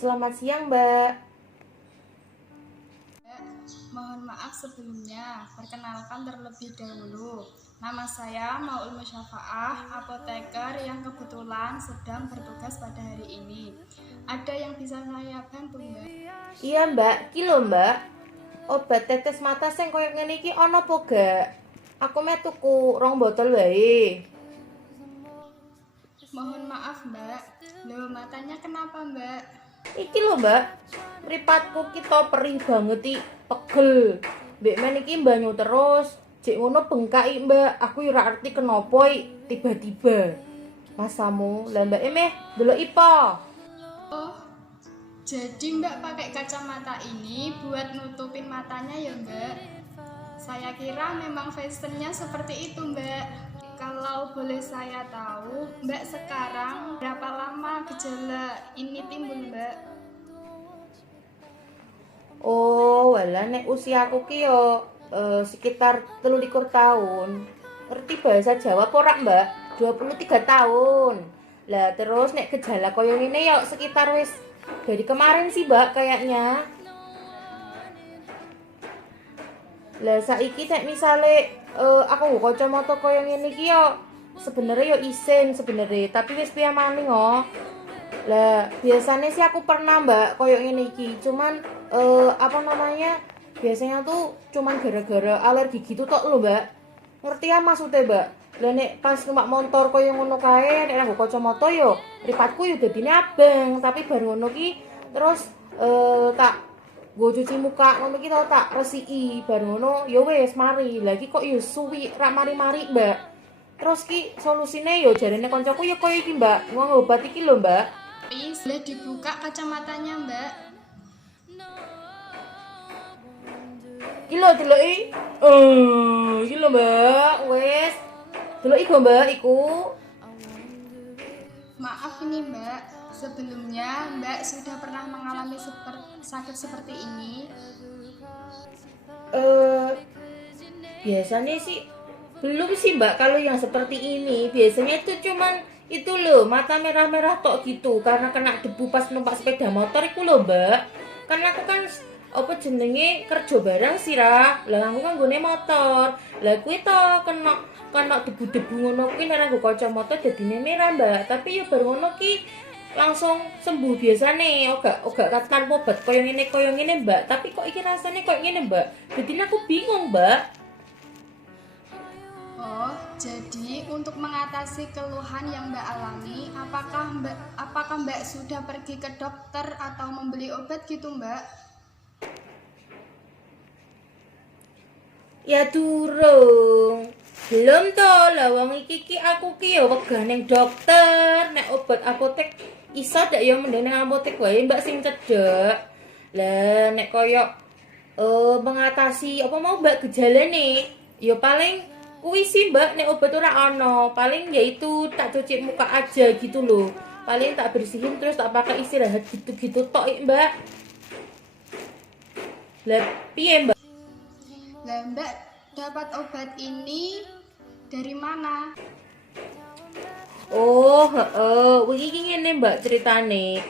Selamat siang, Mbak. Mohon maaf sebelumnya, perkenalkan terlebih dahulu. Nama saya Maul Musyafaah, apoteker yang kebetulan sedang bertugas pada hari ini. Ada yang bisa saya bantu, Mbak? Iya, Mbak. Ki lho, Mbak. Obat tetes mata sing koyo ngene iki ana apa gak? Aku meh tuku 2 botol wae. Mohon maaf, Mbak. Loh, matanya kenapa, Mbak? Iki lho, Mbak. Mripatku ki to perih banget iki, pegel. Mbek men iki banyu terus. Jek ngono bengkak iki, Mbak. Aku yo ora ngerti kenapa iki tiba-tiba. Masamu, lah Mbak meh delok ipo? Oh, jadi Mbak pakai kacamata ini buat nutupin matanya ya, Mbak? Saya kira memang fashionnya seperti itu, Mbak. Kalau boleh saya tahu, Mbak sekarang berapa lama gejala ini timbul, Mbak? Oh, walah nek usiaku ki yo sekitar 23 tahun. Ngerti bahasa Jawa apa ora, Mbak? 23 tahun. Lah terus nek gejala koyo ngene yo sekitar wis dari kemarin sih, Mbak, kayaknya. Lah saiki nek misale aku nggo kacamata koyo ngene iki yo sebenarnya yo isin sebenarnya, tapi wis piye maning oh. Lah, biasanya sih aku pernah, Mbak, koyo ngene iki. Cuman apa namanya? Biasanya tuh cuman gara-gara alergi gitu tok lho, Mbak. Ngerti ya maksudnya, Mbak? Lah nek pas numpak motor koyo ngono kae, nek nggo kacamata yo mripatku yo dadine abang, tapi bar ngono ki terus tak nggo cuci muka ngono ki tau tak resiki. Bar ngono yo wis mari. Lah iki kok yo suwi ra mari-mari, Mbak. Terus ki solusine yo jarene koncoku yo koyo iki, Mbak. Ngomong obat iki lho, Mbak. Boleh dibuka kacamatanya, Mbak? Iki lho deloki. Iki lho, Mbak. Wis. Deloki go, Mbak, iku. Maaf ini, Mbak. Sebelumnya Mbak sudah pernah mengalami sakit seperti ini? Eh, biasanya sih belum sih, Mbak, kalau yang seperti ini. Biasanya itu cuman itu loh, mata merah-merah tok gitu karena kena debu pas numpak sepeda motor iku lho, Mbak. Karena aku kan apa jenenge kerja bareng sih ra. Lah aku kan nggone motor. Lah kuwi to kena debu-debu ngono kuwi nek nggo kacamata dadine merah, Mbak. Tapi ya bar ngono ki langsung sembuh biasane. Oga tanpa obat koyo ngene, Mbak. Tapi kok iki rasane koyo ngene, Mbak. Dadine aku bingung, Mbak. Oh, jadi untuk mengatasi keluhan yang Mbak alami, apakah Mbak sudah pergi ke dokter atau membeli obat gitu, Mbak? Ya durung. Belum to, lah wong iki aku ki ya wegah ning dokter, nek obat apotek iso dak ya mending nang apotek wae Mbak sing cedhek. Lah nek koyo mengatasi apa mau Mbak gejalane, ya paling kuwi sih Mbak nek obat ora ana, paling yaitu tak cuci muka aja gitu loh. Paling tak bersihin terus tak pakai istirahat gitu-gitu tok Mbak. Lah piye Mbak? Lah, Mbak dapat obat ini dari mana? Oh, wingi ngene Mbak ceritane.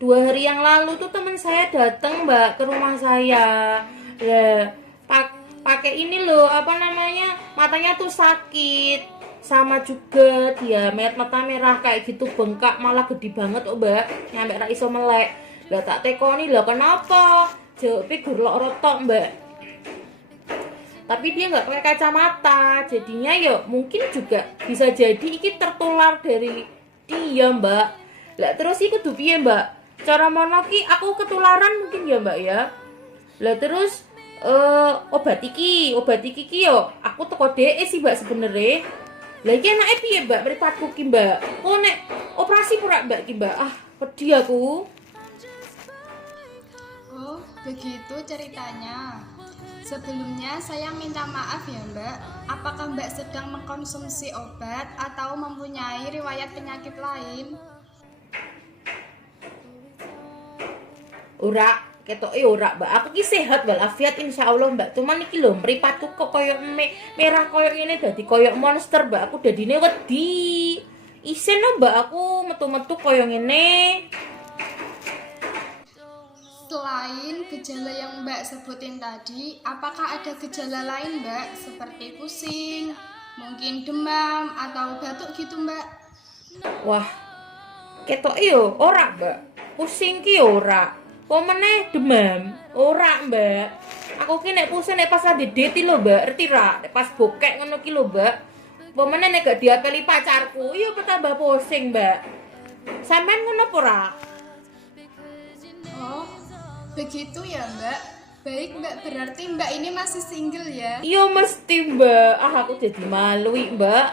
2 hari yang lalu tuh teman saya datang Mbak ke rumah saya. Lah, pakai ini loh, apa namanya? Matanya tuh sakit. Sama juga dia mata merah kayak gitu bengkak malah gede banget oh Mbak. Nyampe ra iso melek. Lah tak tekoni lah kenapa? Jawabe gerlok rotok Mbak. Tapi dia nggak pakai kacamata, jadinya ya mungkin juga bisa jadi iki tertular dari dia Mbak. Lah terus iki kudu piye Mbak? Cara mono ki aku ketularan mungkin ya Mbak ya. Lah terus obat iki ki yo aku teko DE sih Mbak sebenere. Lah iki enake piye Mbak mripatku ki Mbak? Oh nek operasi pura Mbak ki Mbak. Ah, pedih aku. Oh, begitu ceritanya. Sebelumnya saya minta maaf ya, Mbak. Apakah Mbak sedang mengkonsumsi obat atau mempunyai riwayat penyakit lain? Ora, ketoke ora, Mbak. Aku ki sehat walafiat insyaallah, Mbak. Cuman iki lho mripatku kok koyo merah koyo ngene dadi koyo monster, Mbak. Aku dadine wedi. Isin lho, Mbak, aku metu-metu koyo ngene. Selain gejala yang Mbak sebutin tadi, apakah ada gejala lain Mbak? Seperti pusing, mungkin demam, atau batuk gitu Mbak? Wah, ketok yo ora, Mbak. Pusing ki ora. Pomene demam, ora, Mbak. Aku ki nek pusing nek pas lagi date lho, Mbak. Ngerti ra? Nek pas bokek ngono ki lho, Mbak. Pomene nek gak diapeli pacarku, iya petambah pusing, Mbak. Sampean ngono apa ora? Oh, begitu ya Mbak. Baik Mbak, berarti Mbak ini masih single ya? Iya mesti, Mbak. Ah, aku jadi malu, Mbak.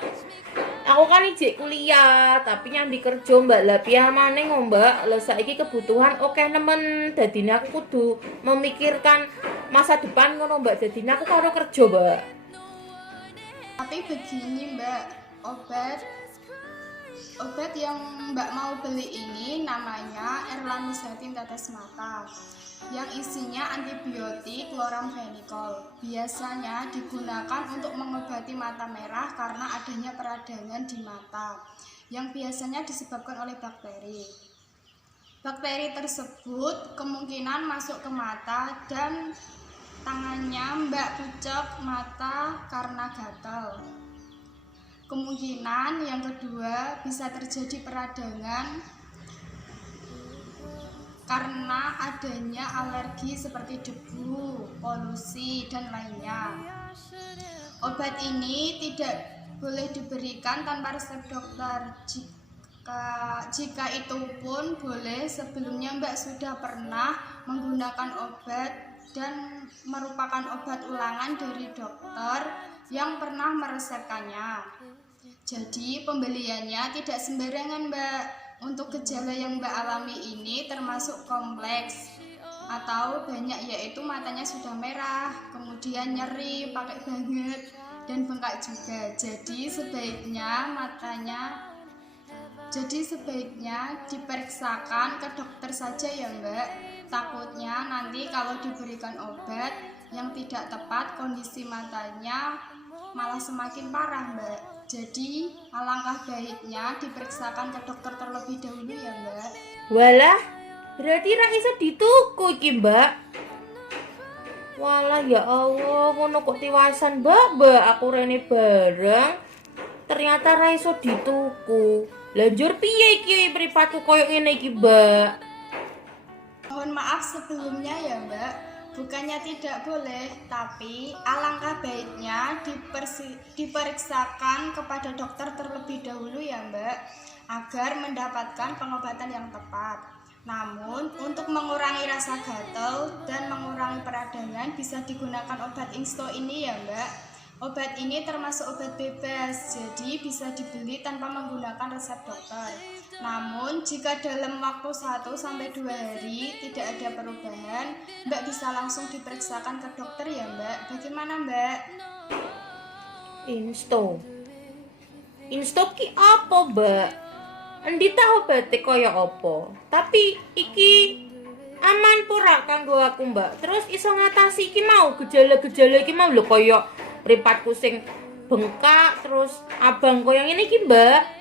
Aku kan ijek kuliah, tapi nyambi kerja, Mbak. Lah piye maneh kok, Mbak? Lah saiki kebutuhan oke nemen. Dadine aku kudu memikirkan masa depan ngono, Mbak. Dadine aku karo kerja, Mbak. Tapi begini Mbak, obat yang Mbak mau beli ini namanya Erlamisatin tetes mata yang isinya antibiotik chloramphenicol. Biasanya digunakan untuk mengobati mata merah karena adanya peradangan di mata yang biasanya disebabkan oleh bakteri. Bakteri tersebut kemungkinan masuk ke mata dan tangannya Mbak pucuk mata karena gatal. Kemungkinan yang kedua bisa terjadi peradangan karena adanya alergi seperti debu, polusi, dan lainnya. Obat ini tidak boleh diberikan tanpa resep dokter. Jika itu pun boleh sebelumnya Mbak sudah pernah menggunakan obat dan merupakan obat ulangan dari dokter yang pernah meresepkannya. Jadi pembeliannya tidak sembarangan Mbak. Untuk gejala yang Mbak alami ini termasuk kompleks atau banyak, yaitu matanya sudah merah, kemudian nyeri, pakai banget, dan bengkak juga. Jadi sebaiknya diperiksakan ke dokter saja ya Mbak. Takutnya nanti kalau diberikan obat yang tidak tepat, kondisi matanya malah semakin parah Mbak. Jadi alangkah baiknya diperiksakan ke dokter terlebih dahulu ya Mbak. Walah, berarti ra iso dituku iki, Mbak. Walah ya Allah, ngono kok tiwasan, Mbak. Aku rene bareng. Ternyata ra iso dituku. Lanjur piye iki mripatku koyo ngene iki, Mbak? Mohon maaf sebelumnya ya Mbak. Bukannya tidak boleh, tapi alangkah baiknya diperiksakan kepada dokter terlebih dahulu ya Mbak, agar mendapatkan pengobatan yang tepat. Namun, untuk mengurangi rasa gatal dan mengurangi peradangan bisa digunakan obat Insto ini ya Mbak. Obat ini termasuk obat bebas, jadi bisa dibeli tanpa menggunakan resep dokter. Namun, jika dalam waktu 1-2 hari tidak ada perubahan, Mbak bisa langsung diperiksakan ke dokter ya Mbak. Bagaimana Mbak? Insto ki apa, Mbak? Endi ta obate kaya apa? Tapi iki aman pura kanggo aku, Mbak. Terus iso ngatasi iki mau gejala-gejala iki mau lho kaya mripatku sing bengkak terus abang koyo ngene iki, Mbak.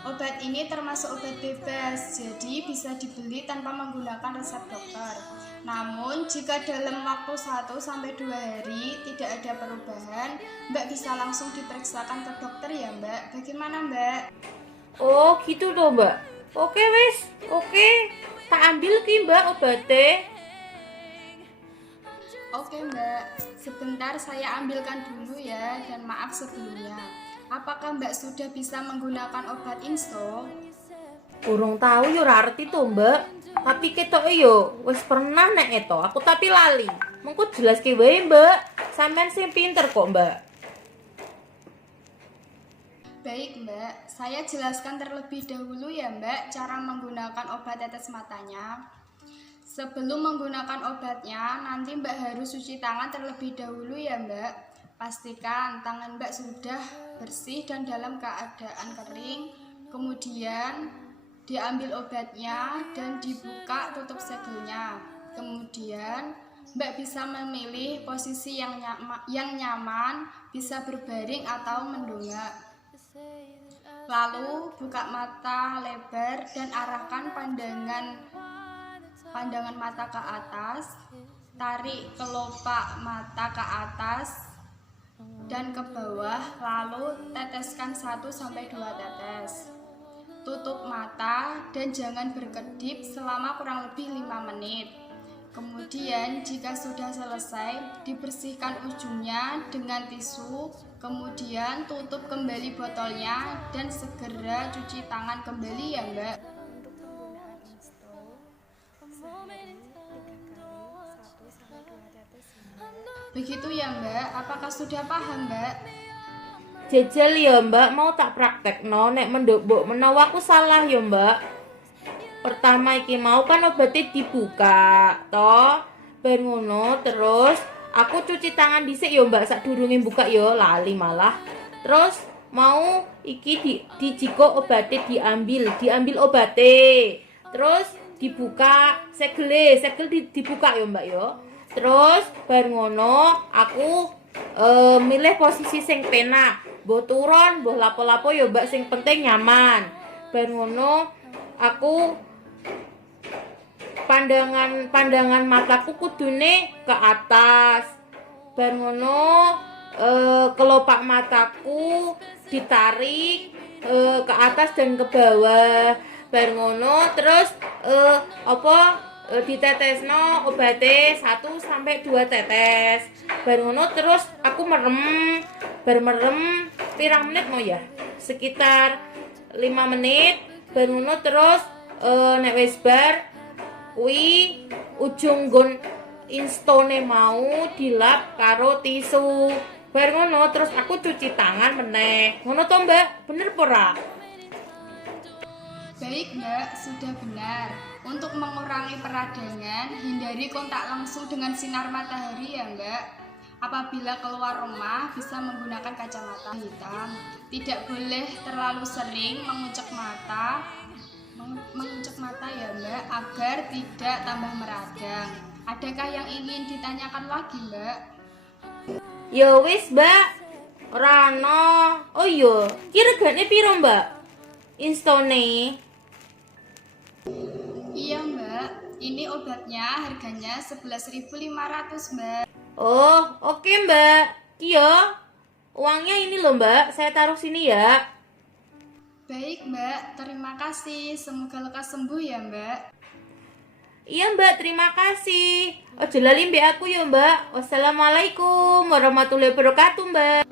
Obat ini termasuk obat bebas, jadi bisa dibeli tanpa menggunakan resep dokter. Namun, jika dalam waktu 1-2 hari tidak ada perubahan, Mbak bisa langsung diperiksakan ke dokter ya Mbak. Bagaimana Mbak? Oh, gitu toh, Mbak. Oke wis, oke. Tak ambil ki, Mbak, obate. Oke Mbak, sebentar saya ambilkan dulu ya, dan maaf sebelumnya. Apakah Mbak sudah bisa menggunakan obat Insto? Urung tahu yo ora arti to, Mbak. Tapi ketoke yo wis pernah nek eto. Aku tapi lali. Mengko jelaske wae, Mbak. Sampeyan sing pinter kok, Mbak. Baik Mbak, saya jelaskan terlebih dahulu ya Mbak cara menggunakan obat tetes matanya. Sebelum menggunakan obatnya, nanti Mbak harus cuci tangan terlebih dahulu ya Mbak. Pastikan tangan Mbak sudah bersih dan dalam keadaan kering. Kemudian diambil obatnya dan dibuka tutup segelnya. Kemudian Mbak bisa memilih posisi yang nyaman, bisa berbaring atau mendongak. Lalu buka mata lebar dan arahkan pandangan pandangan mata ke atas, tarik kelopak mata ke atas dan ke bawah, lalu teteskan 1-2 tetes. Tutup mata dan jangan berkedip selama kurang lebih 5 menit. Kemudian jika sudah selesai, dibersihkan ujungnya dengan tisu, kemudian tutup kembali botolnya dan segera cuci tangan kembali ya Mbak. Untuk penggunaan install sehari 3 kali 1-2 tetes ya. Begitu ya Mbak, apakah sudah paham Mbak? Jejel ya Mbak, mau tak praktekno nek mendok menawa aku salah ya Mbak. Pertama iki mau kan obatnya dibuka toh, bar ngono terus aku cuci tangan dhisik ya Mbak sadurunge buka ya, lali malah. Terus mau iki dijiko obatnya diambil obatnya. Terus dibuka segel dibuka ya Mbak ya. Terus bar ngono aku milih posisi sing penak, mbok turun, mbok lapo-lapo ya Mbak, sing penting nyaman. Bar ngono aku pandangan mataku kudune ke atas. Bar ngono kelopak mataku ditarik ke atas dan ke bawah. Bar ngono terus ditetesno obate 1-2 tetes. Bar ngono terus aku merem pirang menit mau ya? Sekitar 5 menit. Bar ngono terus nek wis bar kuwi ujung nggon instone mau dilap karo tisu. Bar ngono terus aku cuci tangan meneh. Ngono to Mbak, bener apa ora? Baik Mbak, sudah benar. Untuk mengurangi peradangan, hindari kontak langsung dengan sinar matahari ya Mbak. Apabila keluar rumah, bisa menggunakan kacamata hitam. Tidak boleh terlalu sering mengucek mata ya Mbak, agar tidak tambah meradang. Adakah yang ingin ditanyakan lagi Mbak? Ya wis Mbak, ora ono. Oh iya, ki regane piro Mbak? Instone. Iya Mbak, ini obatnya harganya 11.500 Mbak. Oh, oke Mbak. Ki ya. Uangnya ini loh Mbak, saya taruh sini ya. Baik Mbak, terima kasih. Semoga lekas sembuh ya Mbak. Iya Mbak, terima kasih. Ojo lali mbek aku ya Mbak. Wassalamualaikum warahmatullahi wabarakatuh Mbak.